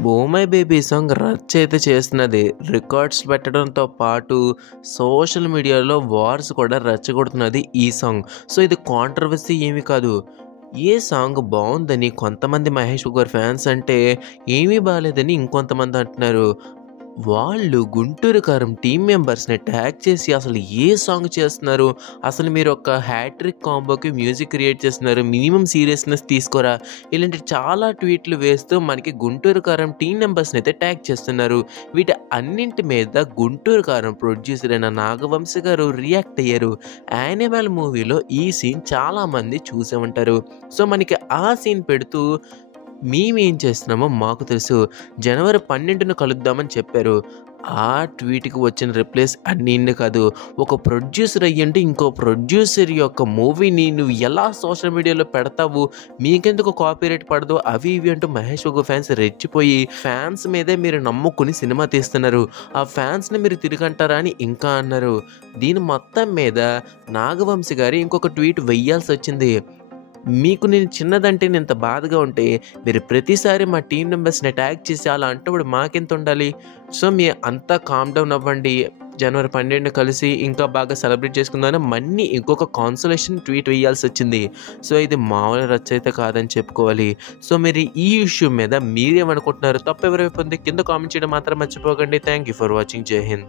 'Oh my baby' song రచ్చ అయితే చేస్తున్నది. రికార్డ్స్ పెట్టడంతో పాటు సోషల్ మీడియాలో వార్స్ కూడా రెచ్చగొడుతున్నది ఈ సాంగ్. సో, ఇది కాంట్రోవర్సీ ఏమీ కాదు. ఏ సాంగ్ బావుందని కొంతమంది 'మహేష్ బాబు' గారి ఫ్యాన్స్ అంటే, ఏమీ బాలేదని ఇంకొంతమంది అంటున్నారు. వాళ్ళు 'గుంటూరు కారం' టీమ్ మెంబర్స్‌ని ట్యాగ్ చేసి అసలు ఏ సాంగ్ చేస్తున్నారు? అసలు మీరు ఒక హ్యాట్రిక్ కాంబోకి మ్యూజిక్ క్రియేట్ చేస్తున్నారు. మినిమమ్ సీరియస్‌నెస్ తీసుకోరా? ఇలాంటి చాలా ట్వీట్లు వేస్తూ మనకి 'గుంటూరు కారం' టీమ్ మెంబర్స్‌ని అయితే ట్యాగ్ చేస్తున్నారు. వీటి అన్నింటి మీద 'గుంటూరు కారం' ప్రొడ్యూసర్ అయిన నాగవంశి గారు రియాక్ట్ అయ్యారు. 'యానిమల్' మూవీలో ఈ సీన్ చాలామంది చూసే ఉంటారు. సో, మనకి ఆ సీన్ పెడుతూ మేమేం చేస్తున్నామో మాకు తెలుసు. జనవరి 12న కలుద్దామని చెప్పారు. ఆ ట్వీట్‌కి వచ్చిన రిప్లైస్ అన్నీ ఇన్ని కాదు. ఒక ప్రొడ్యూసర్ అయ్యుండి ఇంకో ప్రొడ్యూసర్ యొక్క మూవీని నువ్వు ఎలా సోషల్ మీడియాలో పెడతావు? మీకెందుకు కాపీరైట్ పడదు? అవి ఇవి అంటూ మహేష్ బాబు ఫ్యాన్స్ రెచ్చిపోయి ఫ్యాన్స్ మీదే మీరు నమ్ముకొని సినిమా తీస్తున్నారు. ఆ ఫ్యాన్స్‌ని మీరు తిరిగంటారా అని ఇంకా అన్నారు. దీని మొత్తం మీద నాగవంశి గారు ఇంకొక ట్వీట్ వెయ్యాల్సొచ్చింది. మీకు నేను చిన్నదంటే ఇంత బాధగా ఉంటే మీరు ప్రతిసారి మా టీమ్ మెంబర్స్‌ని ట్యాగ్ చేసి అలా అంటప్పుడు మాకెంత ఉండాలి? సో, అంతా కామ్ డౌన్ అవ్వండి. జనవరి 12న కలిసి ఇంకా బాగా సెలబ్రేట్ చేసుకుందామని మళ్ళీ ఇంకొక కాన్సోలేషన్ ట్వీట్ వేయాల్సొచ్చింది. సో, ఇది మామూలు రచ్చ అయితే కాదని చెప్పుకోవాలి. సో, మీరు ఈ ఇష్యూ మీద మీరేమనుకుంటున్నారు? తప్పు ఎవరి వైపు ఉంది? కింద కామెంట్ చేయడం మాత్రం మర్చిపోకండి. Thank you for watching. జై హింద్.